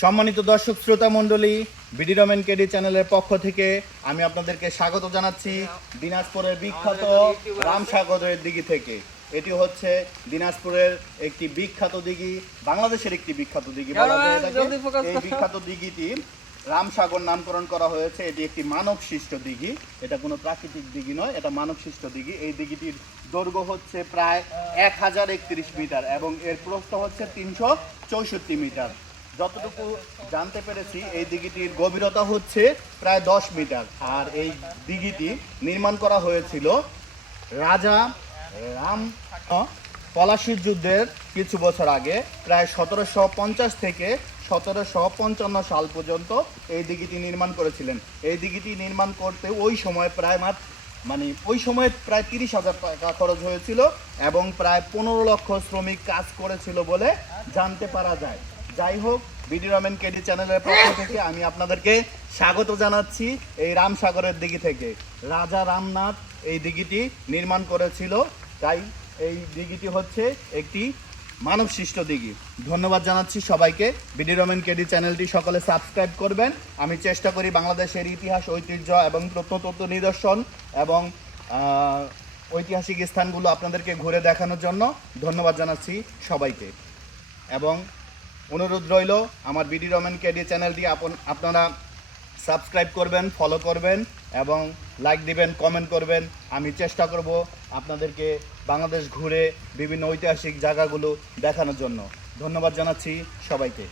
সম্মানিত দর্শক শ্রোতা মণ্ডলী, বিডি রমেন কেডি চ্যানেলের পক্ষ থেকে আমি আপনাদেরকে স্বাগত জানাচ্ছি দিনাজপুরের বিখ্যাত রামসাগরের দিঘি থেকে। এটি হচ্ছে দিনাজপুরের একটি বিখ্যাত দিঘি, বাংলাদেশের একটি বিখ্যাত দিঘি বলা যায় এটাকে। এই বিখ্যাত দিঘিটি রামসাগর নামকরণ করা হয়েছে। এটি একটি মানব সৃষ্ট দিঘি, এটা কোনো প্রাকৃতিক দিঘি নয়, এটা মানব সৃষ্ট দিঘি। এই দিঘিটির দৈর্ঘ্য হচ্ছে প্রায় 1031 মিটার এবং এর প্রস্থ হচ্ছে 364 মিটার। যতটুকু জানতে পেরেছি এই দিঘিটির গভীরতা হচ্ছে প্রায় 10 মিটার। আর এই দিঘিটি নির্মাণ করা হয়েছিল রাজা রাম পলাশীর যুদ্ধের কিছু বছর আগে, প্রায় 1750 থেকে 1755 সাল পর্যন্ত এই দিঘিটি নির্মাণ করেছিলেন। এই দিঘিটি নির্মাণ করতে ওই সময় প্রায় ওই সময় প্রায় 30,000 টাকা খরচ হয়েছিল এবং প্রায় 15 লক্ষ শ্রমিক কাজ করেছিল বলে জানতে পারা যায়। যাই হোক, বিডি রমেন কেডি চ্যানেলের পক্ষ থেকে আমি আপনাদেরকে স্বাগত জানাচ্ছি এই রামসাগরের দিঘি থেকে। রাজা রামনাথ এই দিঘিটি নির্মাণ করেছিল, তাই এই দিঘিটি হচ্ছে একটি মানব সৃষ্ট দিঘি। ধন্যবাদ জানাচ্ছি সবাইকে। বিডি রমেন কেডি চ্যানেলটি সকলে সাবস্ক্রাইব করবেন। আমি চেষ্টা করি বাংলাদেশের ইতিহাস, ঐতিহ্য এবং প্রত্নতত্ত্ব নিদর্শন এবং ঐতিহাসিক স্থানগুলো আপনাদেরকে ঘুরে দেখানোর জন্য। ধন্যবাদ জানাচ্ছি সবাইকে এবং অনুরোধ রইল আমার বিডি রমেন কেডি চ্যানেলটি আপনারা সাবস্ক্রাইব করবেন, ফলো করবেন এবং লাইক দিবেন, কমেন্ট করবেন। আমি চেষ্টা করব আপনাদেরকে বাংলাদেশ ঘুরে বিভিন্ন ঐতিহাসিক জায়গাগুলো দেখানোর জন্য। ধন্যবাদ জানাচ্ছি সবাইকে।